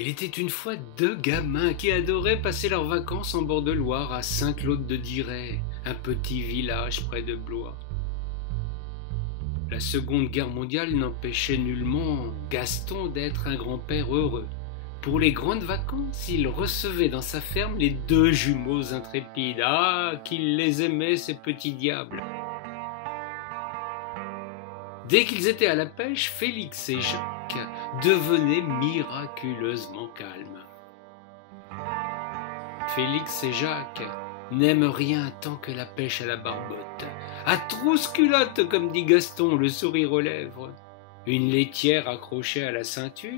Il était une fois deux gamins qui adoraient passer leurs vacances en bord de Loire à Saint-Claude-de-Diray, un petit village près de Blois. La Seconde Guerre mondiale n'empêchait nullement Gaston d'être un grand-père heureux. Pour les grandes vacances, il recevait dans sa ferme les deux jumeaux intrépides. Ah, qu'il les aimait, ces petits diables! Dès qu'ils étaient à la pêche, Félix et Jacques devenaient miraculeusement calmes. Félix et Jacques n'aiment rien tant que la pêche à la barbotte, à trousse-culotte, comme dit Gaston, le sourire aux lèvres. Une laitière accrochée à la ceinture,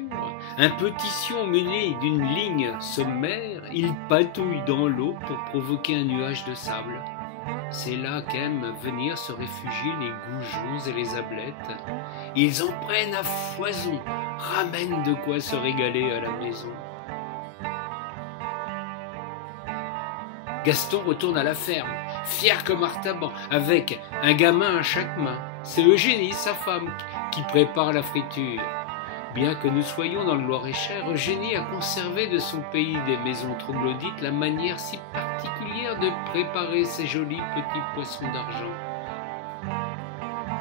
un petit sion muni d'une ligne sommaire, ils patouillent dans l'eau pour provoquer un nuage de sable. C'est là qu'aiment venir se réfugier les goujons et les ablettes. Ils en prennent à foison, ramènent de quoi se régaler à la maison. Gaston retourne à la ferme, fier comme Artaban, avec un gamin à chaque main. C'est Eugénie, sa femme, qui prépare la friture. Bien que nous soyons dans le Loir-et-Cher, Eugénie a conservé de son pays des maisons troglodytes la manière si particulière de préparer ces jolis petits poissons d'argent.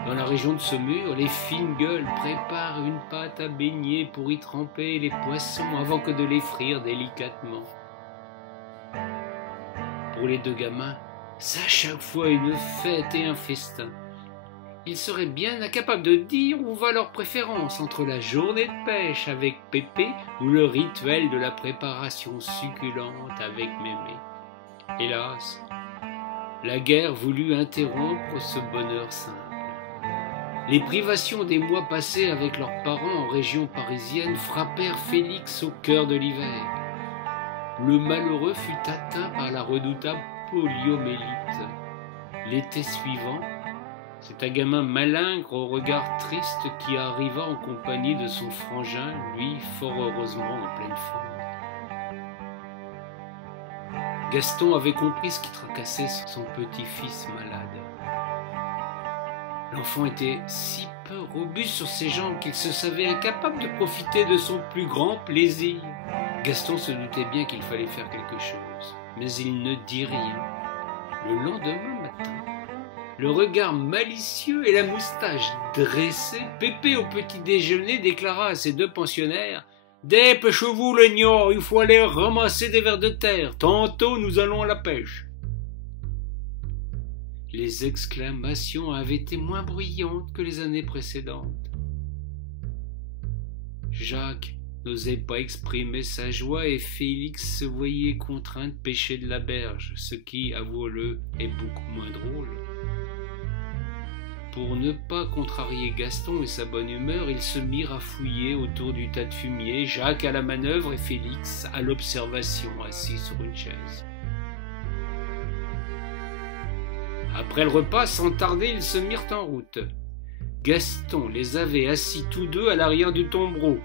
Dans la région de Saumur, les fines gueules préparent une pâte à baigner pour y tremper les poissons avant que de les frire délicatement. Pour les deux gamins, c'est à chaque fois une fête et un festin. Ils seraient bien incapables de dire où va leur préférence entre la journée de pêche avec Pépé ou le rituel de la préparation succulente avec Mémé. Hélas, la guerre voulut interrompre ce bonheur simple. Les privations des mois passés avec leurs parents en région parisienne frappèrent Félix au cœur de l'hiver. Le malheureux fut atteint par la redoutable poliomélite. L'été suivant, c'est un gamin malingre au regard triste qui arriva en compagnie de son frangin, lui fort heureusement en pleine forme. Gaston avait compris ce qui tracassait son petit-fils malade. L'enfant était si peu robuste sur ses jambes qu'il se savait incapable de profiter de son plus grand plaisir. Gaston se doutait bien qu'il fallait faire quelque chose, mais il ne dit rien. Le lendemain matin, le regard malicieux et la moustache dressée, Pépé au petit déjeuner déclara à ses deux pensionnaires « Dépêchez-vous les gnors, il faut aller ramasser des vers de terre, tantôt nous allons à la pêche !» Les exclamations avaient été moins bruyantes que les années précédentes. Jacques n'osait pas exprimer sa joie et Félix se voyait contraint de pêcher de la berge, ce qui, avouons-le, est beaucoup moins drôle. Pour ne pas contrarier Gaston et sa bonne humeur, ils se mirent à fouiller autour du tas de fumier, Jacques à la manœuvre et Félix à l'observation, assis sur une chaise. Après le repas, sans tarder, ils se mirent en route. Gaston les avait assis tous deux à l'arrière du tombereau.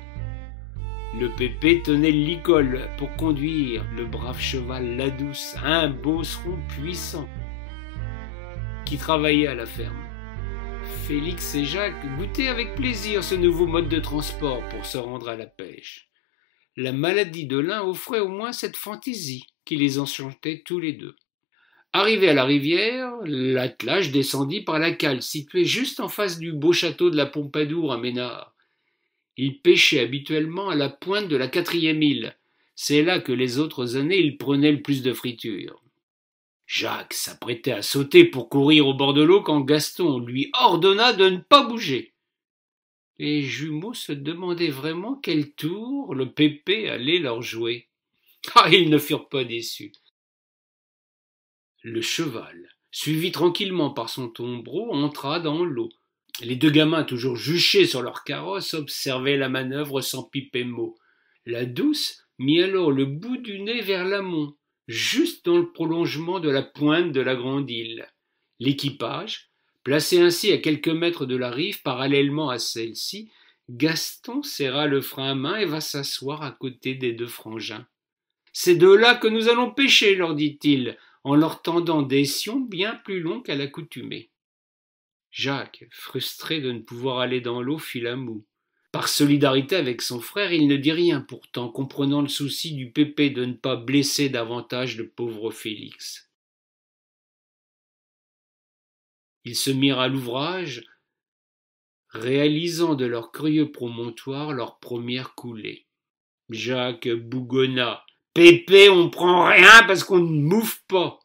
Le Pépé tenait le licol pour conduire le brave cheval Ladouce, un beauceron puissant, qui travaillait à la ferme. Félix et Jacques goûtaient avec plaisir ce nouveau mode de transport pour se rendre à la pêche. La maladie de l'un offrait au moins cette fantaisie qui les enchantait tous les deux. Arrivé à la rivière, l'attelage descendit par la cale située juste en face du beau château de la Pompadour à Ménard. Il pêchait habituellement à la pointe de la 4e île. C'est là que les autres années il prenait le plus de friture. Jacques s'apprêtait à sauter pour courir au bord de l'eau quand Gaston lui ordonna de ne pas bouger. Les jumeaux se demandaient vraiment quel tour le Pépé allait leur jouer. Ah, ils ne furent pas déçus. Le cheval, suivi tranquillement par son tombereau, entra dans l'eau. Les deux gamins, toujours juchés sur leur carrosse, observaient la manœuvre sans piper mot. La Douce mit alors le bout du nez vers l'amont, juste dans le prolongement de la pointe de la grande île. L'équipage, placé ainsi à quelques mètres de la rive, parallèlement à celle-ci, Gaston serra le frein à main et va s'asseoir à côté des deux frangins. « C'est de là que nous allons pêcher, leur dit-il, en leur tendant des sions bien plus longs qu'à l'accoutumée. Jacques, frustré de ne pouvoir aller dans l'eau, fit la moue. Par solidarité avec son frère, il ne dit rien pourtant, comprenant le souci du Pépé de ne pas blesser davantage le pauvre Félix. Ils se mirent à l'ouvrage, réalisant de leur curieux promontoire leur première coulée. Jacques bougonna. « Pépé, on prend rien parce qu'on ne mouffe pas. »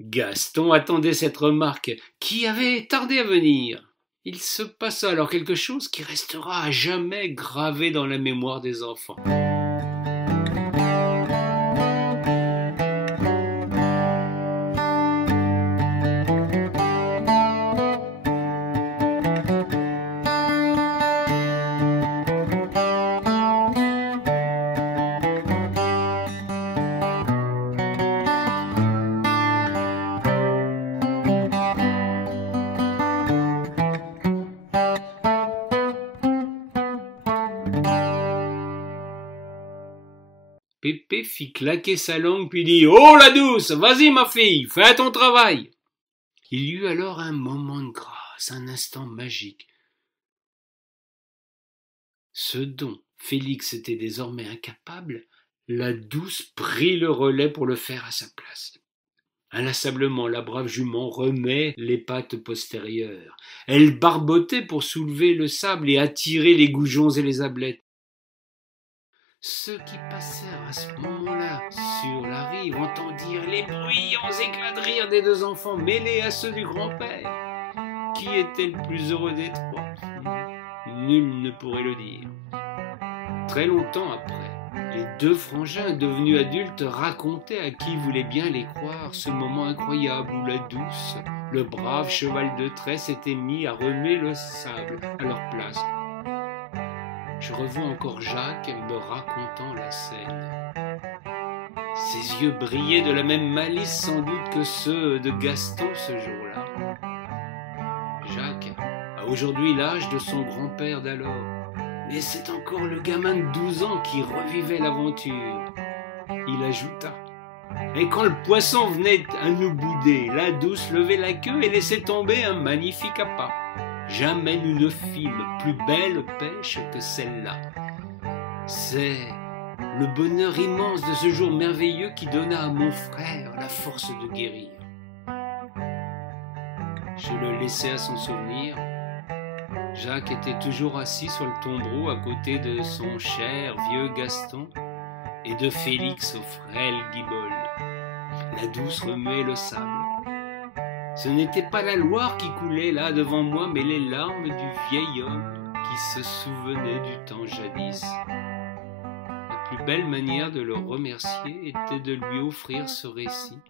Gaston attendait cette remarque, qui avait tardé à venir. Il se passa alors quelque chose qui restera à jamais gravé dans la mémoire des enfants. Pépé fit claquer sa langue puis dit « Oh la douce, vas-y ma fille, fais ton travail !» Il y eut alors un moment de grâce, un instant magique. Ce dont Félix était désormais incapable, la douce prit le relais pour le faire à sa place. Inlassablement, la brave jument remet les pattes postérieures. Elle barbotait pour soulever le sable et attirer les goujons et les ablettes. Ceux qui passèrent à ce moment-là sur la rive entendirent les bruyants éclats de rire des deux enfants mêlés à ceux du grand-père. Qui était le plus heureux des trois? Nul ne pourrait le dire. Très longtemps après, les deux frangins devenus adultes racontaient à qui voulait bien les croire ce moment incroyable où la douce, le brave cheval de trait s'était mis à remuer le sable à leur place. Je revois encore Jacques me racontant la scène. Ses yeux brillaient de la même malice sans doute que ceux de Gaston ce jour-là. Jacques a aujourd'hui l'âge de son grand-père d'alors, mais c'est encore le gamin de 12 ans qui revivait l'aventure. Il ajouta: « Et quand le poisson venait à nous bouder, la douce levait la queue et laissait tomber un magnifique appât. Jamais nous ne fîmes plus belle pêche que celle-là. C'est le bonheur immense de ce jour merveilleux qui donna à mon frère la force de guérir. » Je le laissai à son souvenir. Jacques était toujours assis sur le tombereau à côté de son cher vieux Gaston et de Félix au frêle guibole. La douce remuait le sable. Ce n'était pas la Loire qui coulait là devant moi, mais les larmes du vieil homme qui se souvenait du temps jadis. La plus belle manière de le remercier était de lui offrir ce récit.